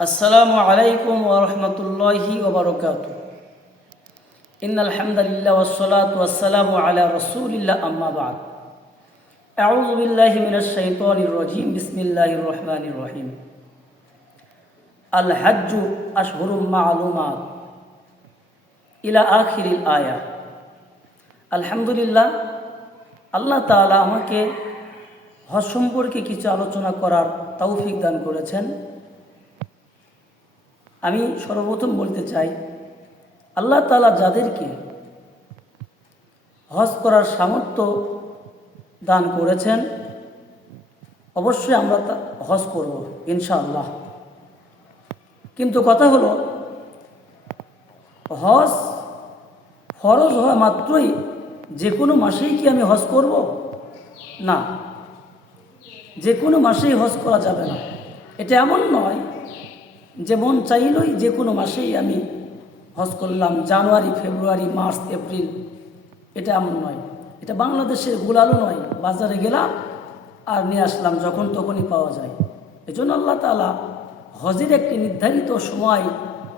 আসসালামু আলাইকুম ওয়া রাহমাতুল্লাহি ওয়া বারাকাতুহু। ইন্নাল হামদালিল্লাহি ওয়াস সালাতু ওয়াস সালামু আলা রাসূলিল্লাহ আম্মা বা'দ। আউযু বিল্লাহি মিনাশ শাইতানির রাজীম। বিসমিল্লাহির রহমানির রহিম। আল হজ্জু আশহুরুম মা'লুমাত ইলা আখিরিল আয়া। আলহামদুলিল্লাহ, আল্লাহ তাআলা আমাকে হজ সম্পর্কে কিছু আলোচনা করার তৌফিক দান করেছেন। আমি সর্বপ্রথম বলতে চাই, আল্লাহ তাআলা যাদেরকে হজ করার সামর্থ্য দান করেছেন, অবশ্যই আমরা হজ করব ইনশাআল্লাহ। কিন্তু কথা হলো, হজ ফরজ হওয়া মাত্রই যে কোনো মাসেই কি আমি হজ করব? না, যে কোনো মাসেই হজ করা যাবে না। এটা এমন নয় যে মন চাইলই যে কোনো মাসেই আমি হজ করলাম, জানুয়ারি, ফেব্রুয়ারি, মার্চ, এপ্রিল, এটা এমন নয়। এটা বাংলাদেশের গুলালও নয়, বাজারে গেলাম আর নিয়ে আসলাম, যখন তখনই পাওয়া যায়। এজন্য আল্লাহ তাআলা হজের একটি নির্ধারিত সময়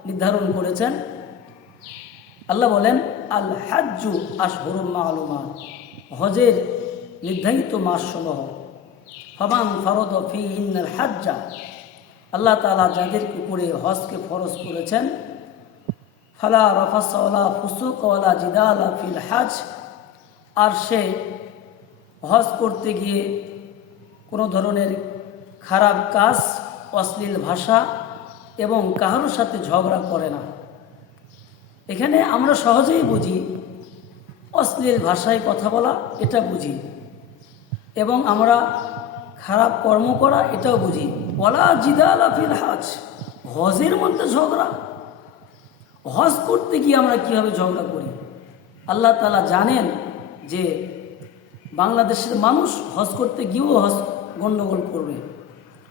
নির্ধারণ করেছেন। আল্লাহ বলেন, আল হজ্জু আশহুরুম মা'লুমাত, হজের নির্ধারিত মাসসমূহ। ফামান ফারাদা ফীহিন্নাল হজ্জা, আল্লাহ তাআলা যাদের উপরে হজকে ফরজ করেছেন, ফালা রাফাসা ওয়ালা ফুসুক ওয়ালা জিদালা ফিল হজ, আর সে হজ করতে গিয়ে কোনো ধরনের খারাপ কাজ, অশ্লীল ভাষা এবং কারোর সাথে ঝগড়া করে না। এখানে আমরা সহজেই বুঝি, অশ্লীল ভাষায় কথা বলা এটা বুঝি, এবং আমরা খারাপ কর্ম করা এটাও বুঝি। ওয়ালা জিদালা ফিল হজ, হজের মধ্যে ঝগড়া। হজ করতে গিয়ে আমরা কীভাবে ঝগড়া করি? আল্লাহ তাআলা জানেন যে বাংলাদেশের মানুষ হজ করতে গিয়েও হজ গণ্ডগোল করবে।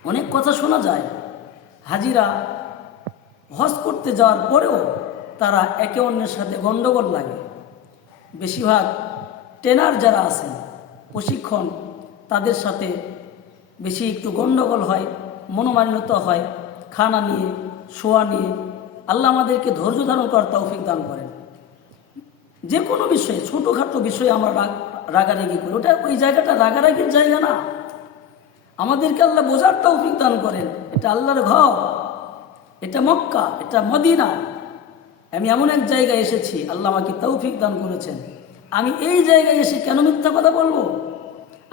অনেক কথা শোনা যায়, হাজিরা হজ করতে যাওয়ার পরেও তারা একে অন্যের সাথে গণ্ডগোল লাগে। বেশিরভাগ ট্রেনার যারা আছেন, প্রশিক্ষণ, তাদের সাথে বেশি একটু গণ্ডগোল হয়, মনোমালিন্যতা হয়, খানা নিয়ে, শোয়া নিয়ে। আল্লাহ আমাদেরকে ধৈর্য ধারণ করার তৌফিক দান করেন। যে কোনো বিষয়ে, ছোটোখাটো বিষয়ে আমরা রাগারাগি করি, ওই জায়গাটা রাগারাগির জায়গা না। আমাদেরকে আল্লাহ বোঝার তৌফিক দান করেন, এটা আল্লাহর ঘর, এটা মক্কা, এটা মদিনা। আমি এমন এক জায়গায় এসেছি, আল্লাহ আমাকে তৌফিক দান করেছেন। আমি এই জায়গায় এসে কেন মিথ্যা কথা বলবো?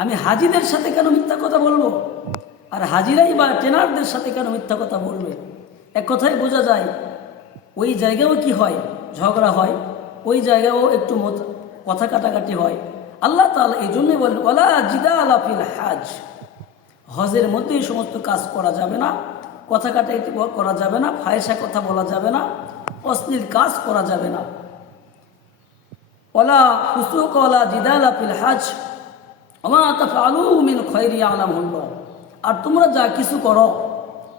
আমি হাজিদের সাথে কেন মিথ্যা কথা বলবো? আর হাজিরাই বা ট্রেনারদের সাথে কেন মিথ্যা কথা বলবে? এক কথায় বোঝা যায়, ওই জায়গায়ও কি হয়? ঝগড়া হয়, ওই জায়গায়ও একটু কথা কাটাকাটি হয়। আল্লাহ তাআলা এই জন্যই বলেন, ওয়ালা জিদালা ফিল হজ, হজের মধ্যে এই সমস্ত কাজ করা যাবে না, কথা কাটাকাটি করা যাবে না, ফায়সা কথা বলা যাবে না, অশ্লীল কাজ করা যাবে না। ওয়ালা ফুসুক ওয়ালা জিদালা ফিল হজ ওয়া মা তাফআলু মিন খায়রি ইয়ালামুল্লাহ, আর তোমরা যা কিছু করো,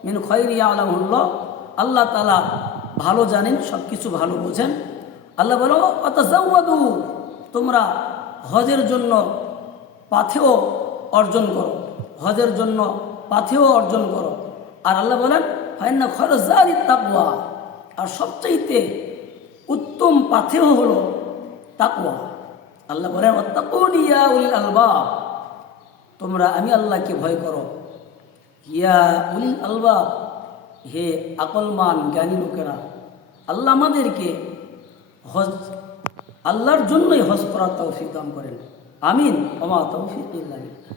মিন খায়রি ইয়ালামুল্লাহ, আল্লাহ তাআলা ভালো জানেন, সব কিছু ভালো বোঝেন। আল্লাহ বলো, ওয়াতাজাওয়াদু, তোমরা হজের জন্য পাথেয় অর্জন করো, হজের জন্য পাথেয় অর্জন করো। আর আল্লাহ বলেন, ফাইন্না খায়রাজ যাদিত তাকওয়া, আর সবচাইতে উত্তম পাথেয় হলো তাকওয়া। আল্লাহ বলেন, ওয়াত্তাকুনি ইয়া উলিল আলবাব, তোমরা আমি আল্লাহকে ভয় করো। ইয়া উলিল আলবাব, হে আকলমান জ্ঞানী লোকেরা। আল্লাহ আমাদেরকে হজ, আল্লাহর জন্যই হজ করার তৌফিক দান করেন। আমিন। ওয়া মা তাওফীকি ইল্লা বিল্লাহ।